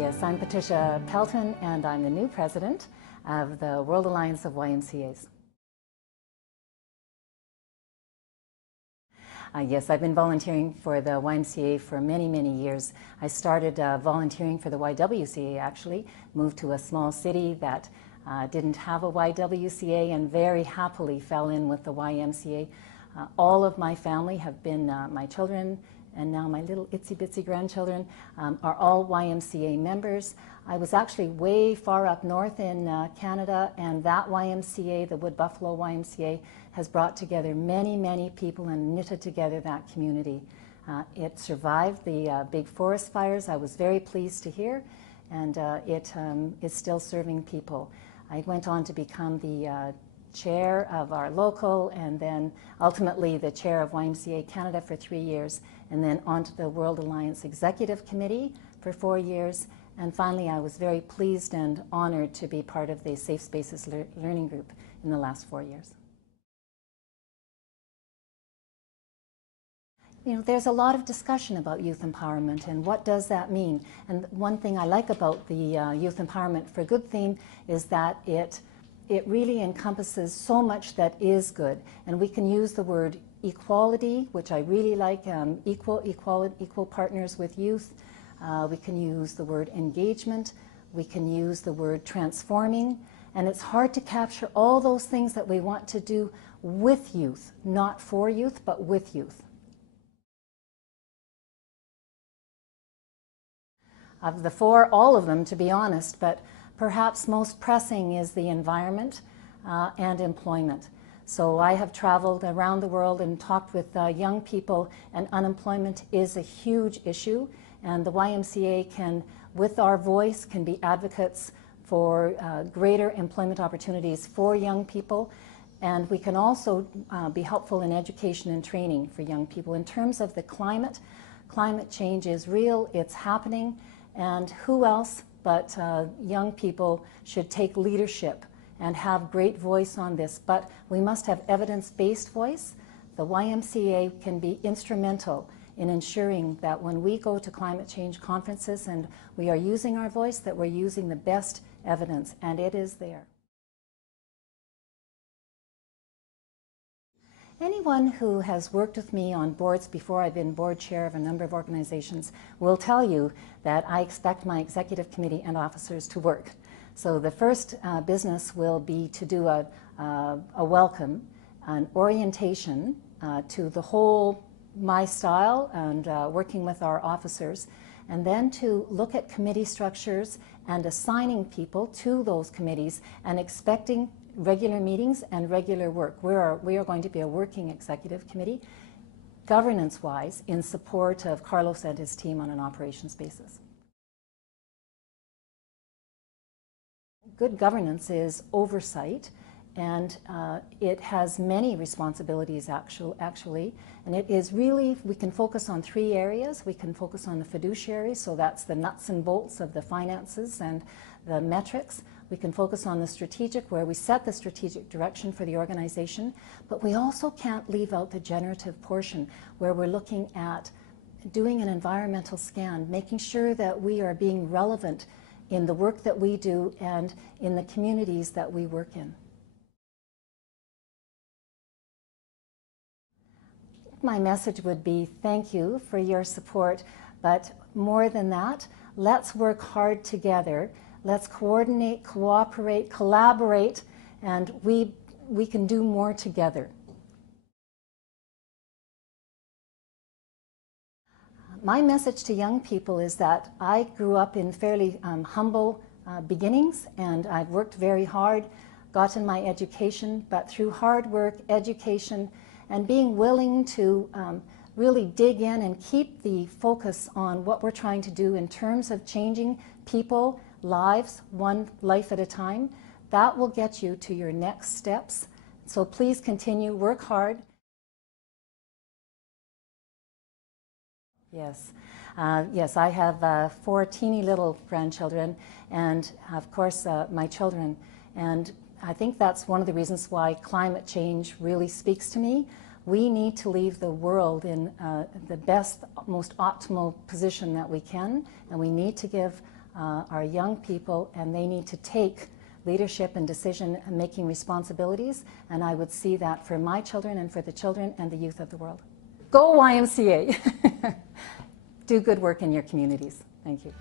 Yes, I'm Patricia Pelton, and I'm the new president of the World Alliance of YMCAs. Yes, I've been volunteering for the YMCA for many, many years. I started volunteering for the YWCA, actually, moved to a small city that didn't have a YWCA and very happily fell in with the YMCA. All of my family have been my children, and now my little itsy-bitsy grandchildren are all YMCA members. I was actually way far up north in Canada, and that YMCA, the Wood Buffalo YMCA, has brought together many, many people and knitted together that community. It survived the big forest fires, I was very pleased to hear, and it is still serving people. I went on to become the chair of our local, and then ultimately the chair of YMCA Canada for 3 years, and then onto the World Alliance Executive Committee for 4 years, and finally I was very pleased and honored to be part of the Safe Spaces Learning Group in the last 4 years. You know, there's a lot of discussion about youth empowerment and what does that mean, and one thing I like about the Youth Empowerment for Good theme is that it really encompasses so much that is good, and we can use the word equality, which I really like, equal partners with youth. We can use the word engagement, we can use the word transforming, and it's hard to capture all those things that we want to do with youth, not for youth, but with youth. Of the four, all of them, to be honest, but perhaps most pressing is the environment and employment. So I have traveled around the world and talked with young people, and unemployment is a huge issue, and the YMCA can, with our voice, can be advocates for greater employment opportunities for young people, and we can also be helpful in education and training for young people. In terms of the climate change is real, it's happening, and who else but young people should take leadership and have great voice on this. But we must have evidence-based voice. The YMCA can be instrumental in ensuring that when we go to climate change conferences and we are using our voice, that we're using the best evidence, and it is there. Anyone who has worked with me on boards before, I've been board chair of a number of organizations, will tell you that I expect my executive committee and officers to work. So the first business will be to do a welcome, an orientation to the whole my style and working with our officers, and then to look at committee structures and assigning people to those committees and expecting regular meetings and regular work. We are going to be a working executive committee, governance-wise, in support of Carlos and his team on an operations basis. Good governance is oversight, and it has many responsibilities actually, and it is really, we can focus on 3 areas. We can focus on the fiduciary, so that's the nuts and bolts of the finances and the metrics. We can focus on the strategic, where we set the strategic direction for the organization, but we also can't leave out the generative portion, where we're looking at doing an environmental scan, making sure that we are being relevant in the work that we do and in the communities that we work in. My message would be thank you for your support, but more than that, let's work hard together. Let's coordinate, cooperate, collaborate, and we can do more together. My message to young people is that I grew up in fairly humble beginnings, and I've worked very hard, gotten my education, but through hard work, education, and being willing to really dig in and keep the focus on what we're trying to do in terms of changing people, lives, one life at a time, that will get you to your next steps. So please continue, work hard. Yes, yes, I have 4 teeny little grandchildren, and of course my children, and I think that's one of the reasons why climate change really speaks to me. We need to leave the world in the best, most optimal position that we can, and we need to give are young people, and they need to take leadership and decision-making responsibilities, and I would see that for my children and for the children and the youth of the world. Go YMCA! Do good work in your communities. Thank you.